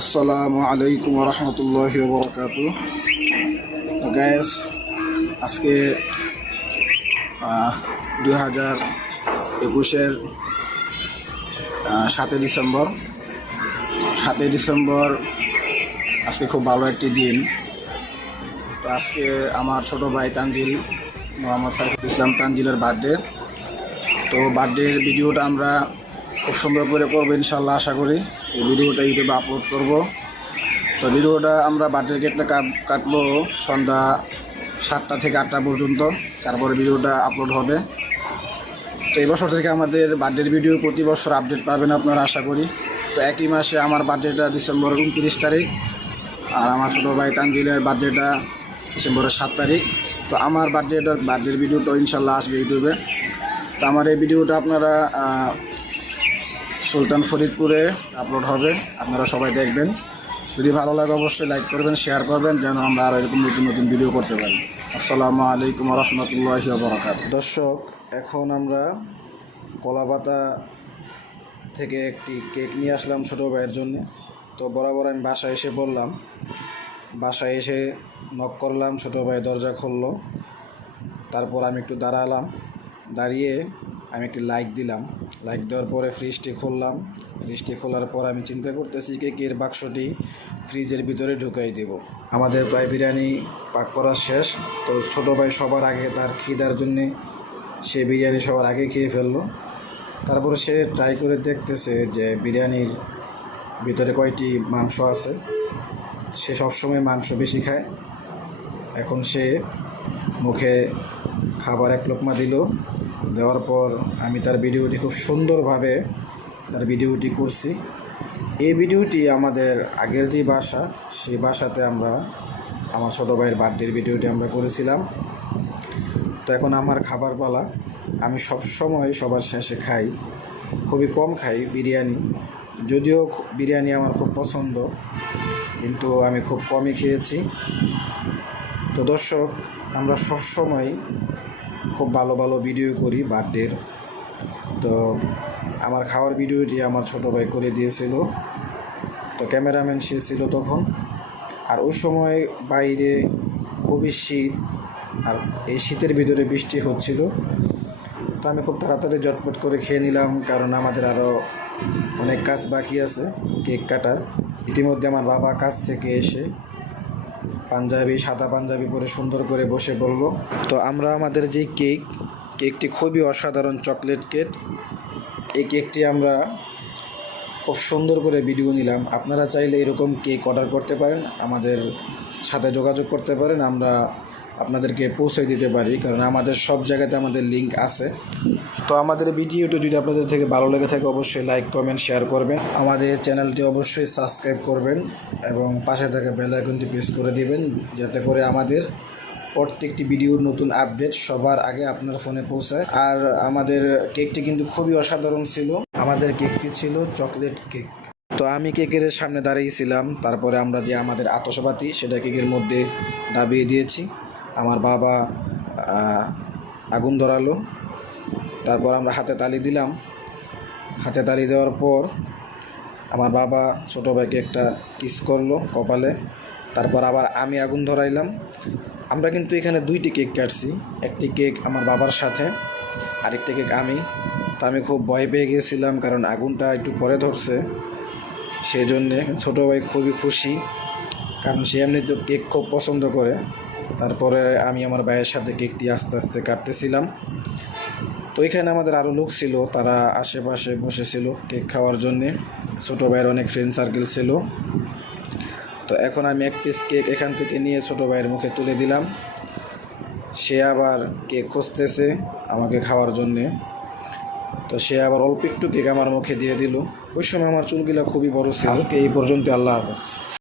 আসসালামু আলাইকুম রহমতুল্লাহ বরকাত গ্যাস আজকে দু হাজার একুশের সাতই ডিসেম্বর। সাতই ডিসেম্বর আজকে খুব ভালো একটি দিন। তো আজকে আমার ছোট ভাই তানজিল, মোহাম্মদ সাইফুল ইসলাম তানজিলের বার্থডে তো বার্থডের ভিডিওটা আমরা খুব সুন্দর করে করব ইনশাল্লাহ, আশা করি। এই ভিডিওটা ইউটিউবে আপলোড করব। তো ভিডিওটা আমরা বার্থডে গেটটা কাট- কাটবো সন্ধ্যা সাতটা থেকে আটটা পর্যন্ত। তারপরে ভিডিওটা আপলোড হবে। তো এই বছর থেকে আমাদের বার্থডের ভিডিও প্রতি বছর আপডেট পাবেন আপনারা, আশা করি। তো একই মাসে আমার বার্থডেটা ডিসেম্বরের উনত্রিশ তারিখ আর আমার ছোটো ভাই তানজিলের বার্থডেটা ডিসেম্বরের সাত তারিখ। তো আমার বার্থডেটা বার্থডের ভিডিওটা ইনশাল্লাহ আসবে ইউটিউবে। তো আমার এই ভিডিওটা আপনারা সুলতান ফরিদপুরে আপলোড হবে। আপনারা সবাই দেখবেন। যদি ভালো লাগে অবশ্যই লাইক করবেন শেয়ার করবেন, যেন আমরা আরও এরকম নতুন নতুন ভিডিও করতে পারি। আসসালামু আলাইকুম রহমতুল্লাহি বরাকাত দর্শক, এখন আমরা কলাপাতা থেকে একটি কেক নিয়ে আসলাম ছোটো ভাইয়ের জন্য। তো বরাবর আমি বাসায় এসে বললাম, বাসায় এসে নক করলাম, ছোটো ভাই দরজা খুললো। তারপর আমি একটু দাঁড়ালাম। দাঁড়িয়ে আমি একটি লাইক দিলাম। লাইক দেওয়ার পরে ফ্রিজটি খুললাম। ফ্রিজটি খোলার পর আমি চিন্তা করতেছি কেকের বাক্সটি ফ্রিজের ভিতরে ঢুকাই দেব। আমাদের প্রায় বিরিয়ানি পাক করা শেষ। তো ছোটো ভাই সবার আগে তার খিদার জন্যে সে বিরিয়ানি সবার আগে খেয়ে ফেলল। তারপরে সে ট্রাই করে দেখতেছে যে বিরিয়ানির ভিতরে কয়টি মাংস আছে। সে সবসময় মাংস বেশি খায়। এখন সে মুখে খাবার এক লোকমা দিল। দেওয়ার পর আমি তার ভিডিওটি খুব সুন্দরভাবে তার ভিডিওটি করছি। এই ভিডিওটি আমাদের আগের যে বাসা, সেই বাসাতে আমরা আমার ছোটো ভাইয়ের বার্থডের ভিডিওটি আমরা করেছিলাম। তো এখন আমার খাবার পালা আমি সব সময় সবার শেষে খাই, খুবই কম খাই বিরিয়ানি। যদিও বিরিয়ানি আমার খুব পছন্দ, কিন্তু আমি খুব কমই খেয়েছি। তো দর্শক, আমরা সবসময় খুব ভালো ভালো ভিডিও করি বার্থডের। তো আমার খাওয়ার ভিডিওটি আমার ছোটো ভাই করে দিয়েছিল। তো ক্যামেরাম্যান সে ছিল তখন। আর ওই সময় বাইরে খুবই শীত আর এই শীতের ভিতরে বৃষ্টি হচ্ছিল। তো আমি খুব তাড়াতাড়ি জটপট করে খেয়ে নিলাম কারণ আমাদের আরও অনেক কাজ বাকি আছে, কেক কাটার। ইতিমধ্যে আমার বাবা কাজ থেকে এসে পাঞ্জাবি, সাদা পাঞ্জাবি পরে সুন্দর করে বসে বলল, তো আমরা আমাদের যে কেক, কেকটি খুবই অসাধারণ চকলেট কেক। এই কেকটি আমরা খুব সুন্দর করে ভিডিও নিলাম। আপনারা চাইলে এরকম কেক অর্ডার করতে পারেন, আমাদের সাথে যোগাযোগ করতে পারেন। আমরা আপনাদেরকে পৌঁছে দিতে পারি, কারণ আমাদের সব জায়গাতে আমাদের লিংক আছে। তো আমাদের ভিডিওটি যদি আপনাদের থেকে ভালো লেগে থাকে, অবশ্যই লাইক কমেন্ট শেয়ার করবেন। আমাদের চ্যানেলটি অবশ্যই সাবস্ক্রাইব করবেন এবং পাশে থাকা বেল আইকনটি প্রেস করে দিবেন, যাতে করে আমাদের প্রত্যেকটি ভিডিওর নতুন আপডেট সবার আগে আপনার ফোনে পৌঁছায়। আর আমাদের কেকটি কিন্তু খুবই অসাধারণ ছিল। আমাদের কেকটি ছিল চকলেট কেক তো আমি কেকের সামনে দাঁড়িয়েছিলাম, তারপরে আমরা যে আমাদের আতসবাতি সেটা কেকের মধ্যে দাবিয়ে দিয়েছি। আমার বাবা আগুন ধরালো। তারপর আমরা হাতে তালি দিলাম। হাতে তালি দেওয়ার পর আমার বাবা ছোটো ভাইকে একটা কিস করল কপালে। তারপর আবার আমি আগুন ধরাইলাম। আমরা কিন্তু এখানে দুইটি কেক কাটছি। একটি কেক আমার বাবার সাথে, আরেকটি কেক আমি। তো আমি খুব ভয় পেয়ে গিয়েছিলাম কারণ আগুনটা একটু পরে ধরছে। সেই জন্যে ছোটো ভাই খুবই খুশি, কারণ সে এমনি তো কেক খুব পছন্দ করে। তারপরে আমি আমার ভাইয়ের সাথে কেকটি আস্তে আস্তে কাটতেছিলাম। তো এখানে আমাদের আরও লোক ছিল, তারা আশেপাশে বসেছিল কেক খাওয়ার জন্যে। ছোটো ভাইয়ের অনেক ফ্রেন্ড সার্কেল ছিল। তো এখন আমি এক পিস কেক এখান থেকে নিয়ে ছোটো ভাইয়ের মুখে তুলে দিলাম। সে আবার কেক খুঁজতেছে আমাকে খাওয়ার জন্যে। তো সে আবার অল্প একটু কেক আমার মুখে দিয়ে দিল। ওই সময় আমার চুলগুলা খুবই বড় ছিল। আজকে এই পর্যন্ত আল্লাহ হাফেজ।